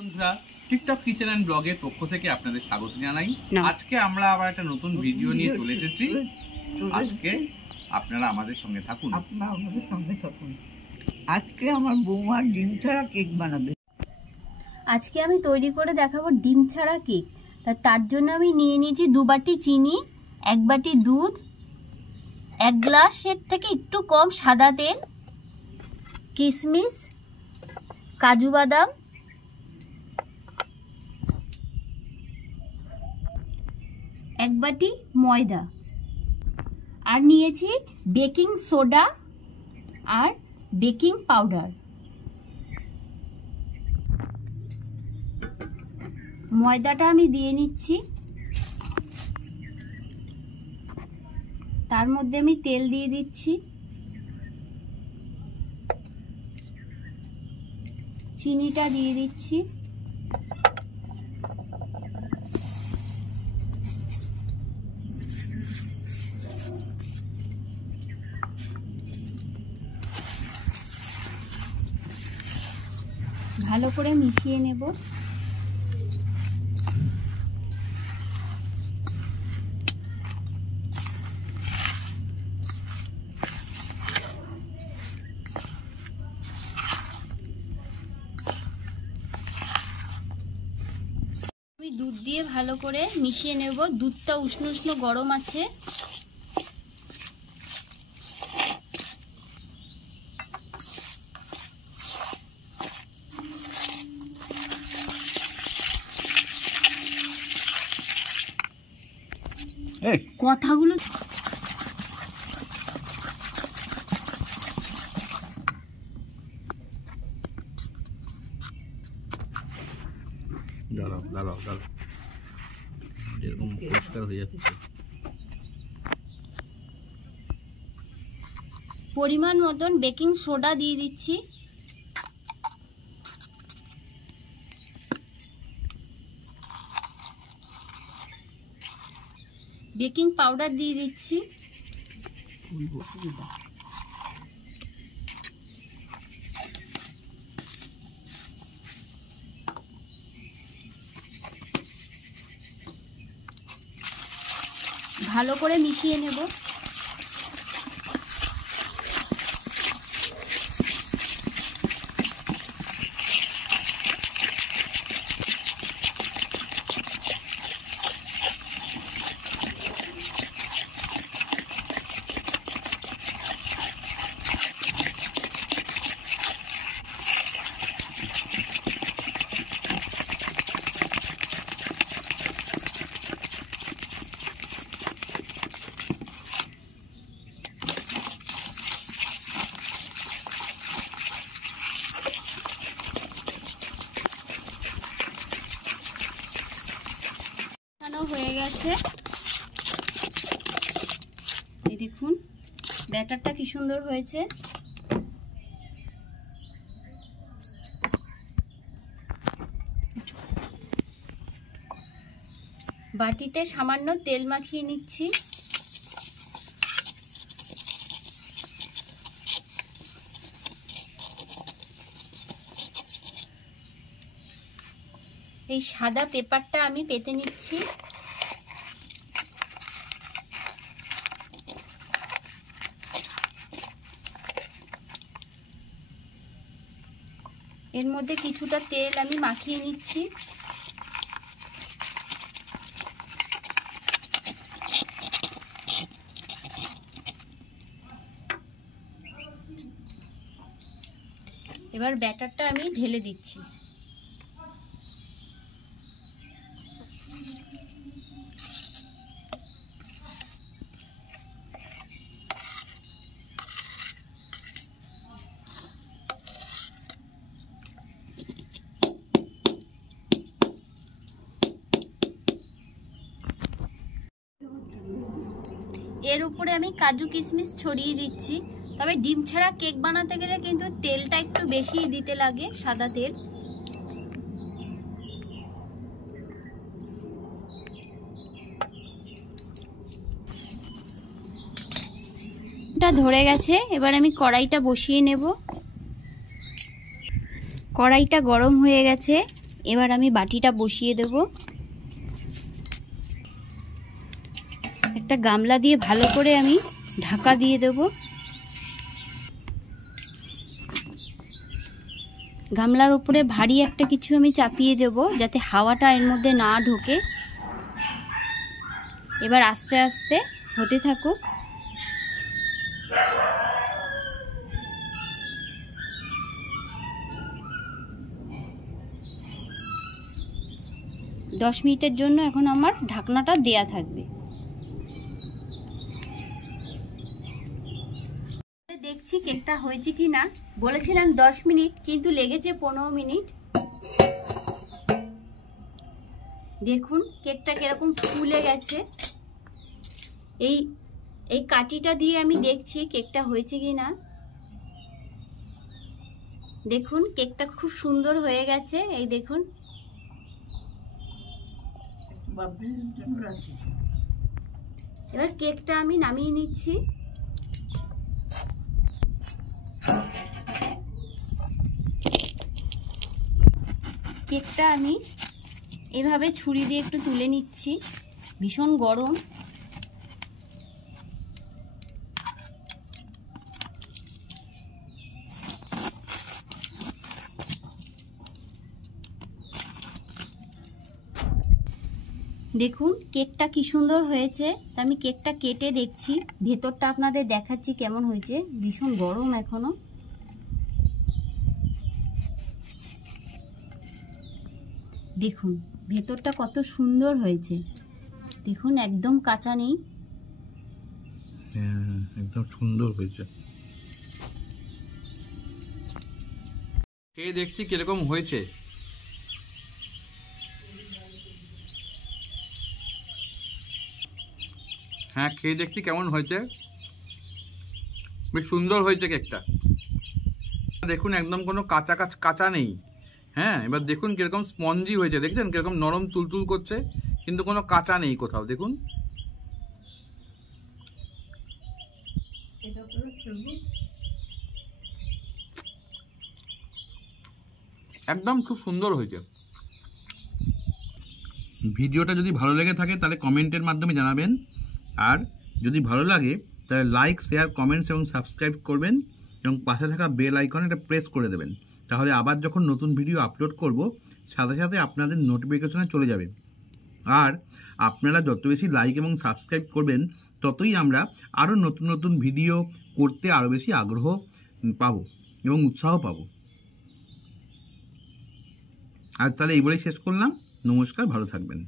বন্ধুরা, TikTok kitchen and ব্লগের পক্ষ থেকে আপনাদের স্বাগত জানাই। আজকে আমরা আবার একটা নতুন ভিডিও নিয়ে চলে এসেছি। আজকে আপনারা আমাদের সঙ্গে থাকুন। আজকে আমার বৌমা ডিম ছাড়া কেক বানাবে। আজকে আমি তৈরি করে দেখাবো ডিম ছাড়া কেক। তার জন্য আমি নিয়ে নিয়েছি 2 বাটি চিনি, 1 বাটি দুধ, 1 গ্লাসের থেকে একটু কম সাদা তেল, কিশমিশ, কাজু বাদাম, 1 বাটি ময়দা, আর নিয়েছি বেকিং সোডা আর বেকিং পাউডার। ময়দাটা আমি দিয়ে নিচ্ছি, তার মধ্যে আমি তেল দিয়ে দিচ্ছি, চিনিটা দিয়ে দিচ্ছি, ভালো করে মিশিয়ে নেব। আমি দুধ দিয়ে ভালো করে মিশিয়ে নেব। দুধটা উষ্ণ উষ্ণ গরম আছে। কথাগুলো দাঁড়াও এরকম পরিষ্কার হয়ে যাচ্ছে। পরিমাণ মতন বেকিং সোডা দিয়ে দিচ্ছি, বেকিং পাউডার দিয়ে দিচ্ছি, ভালো করে মিশিয়ে নেব। হয়ে গেছে, এই দেখুন ব্যাটারটা কি সুন্দর হয়েছে। বাটিতে সামান্য তেল মাখিয়ে নিচ্ছি। এই সাদা পেপারটা আমি পেতে নিচ্ছি। এর মধ্যে কিছুটা তেল আমি মাখিয়ে নিচ্ছি। এবার ব্যাটারটা আমি ঢেলে দিচ্ছি। এর উপরে আমি কাজু কিশমিশ ছড়িয়ে দিচ্ছি। তবে ডিম ছাড়া কেক বানাতে গেলে কিন্তু তেলটা একটু বেশি দিতে লাগে, সাদা তেল। এটা ধরে গেছে, এবার আমি কড়াইটা বসিয়ে নেব। কড়াইটা গরম হয়ে গেছে, এবার আমি বাটিটা বসিয়ে দেব। একটা গামলা দিয়ে ভালো করে আমি ঢাকা দিয়ে দেব। গামলার উপরে ভারী একটা কিছু আমি চাপিয়ে দেব যাতে হাওয়াটা এর মধ্যে না ঢোকে। এবার আস্তে আস্তে হতে থাকুক। দশ মিনিটের জন্য এখন আমার ঢাকনাটা দেয়া থাকবে। দেখছি কেকটা হয়েছে কি না। বলেছিলাম 10 মিনিট, কিন্তু লেগেছে 15 মিনিট। দেখুন কেকটা কিরকম ফুলে গেছে। এই কাঠিটা দিয়ে আমি দেখছি কেকটা হয়েছে কি না। দেখুন কেকটা খুব সুন্দর হয়ে গেছে। এই দেখুন, এবার কেকটা আমি নামিয়ে নিচ্ছি। কেকটা আমি এভাবে ছুরি দিয়ে একটু তুলে নিচ্ছি। ভীষণ গরম। দেখুন কেকটা কি সুন্দর হয়েছে। তা আমি কেকটা কেটে দেখছি, ভেতরটা আপনাদের দেখাচ্ছি কেমন হয়েছে। ভীষণ গরম এখনো। দেখুন ভেতরটা কত সুন্দর হয়েছে। দেখুন একদম কাঁচা নেই। একদম সুন্দর হয়েছে। খেয়ে দেখছি কিরকম হয়েছে। হ্যাঁ, খেয়ে দেখছি কেমন হয়েছে। বেশ সুন্দর হয়েছে কেকটা। দেখুন একদম কোনো কাঁচা নেই। হ্যাঁ, এবার দেখুন কিরকম স্পঞ্জি হয়েছে। দেখছেন কিরকম নরম তুলতুল করছে, কিন্তু কোনো কাঁচা নেই কোথাও। দেখুন একদম খুব সুন্দর হয়েছে। ভিডিওটা যদি ভালো লেগে থাকে তাহলে কমেন্টের মাধ্যমে জানাবেন। আর যদি ভালো লাগে তাহলে লাইক, শেয়ার, কমেন্টস এবং সাবস্ক্রাইব করবেন, এবং পাশে থাকা বেল আইকনে এটা প্রেস করে দেবেন। তাহলে আবার যখন নতুন ভিডিও আপলোড করব সাথে সাথে আপনাদের নোটিফিকেশনে চলে যাবে। আর আপনারা যত বেশি লাইক এবং সাবস্ক্রাইব করবেন ততই আমরা আরও নতুন নতুন ভিডিও করতে আরও বেশি আগ্রহ পাবো এবং উৎসাহ পাবো। আর তাহলে এই বলেই শেষ করলাম। নমস্কার, ভালো থাকবেন।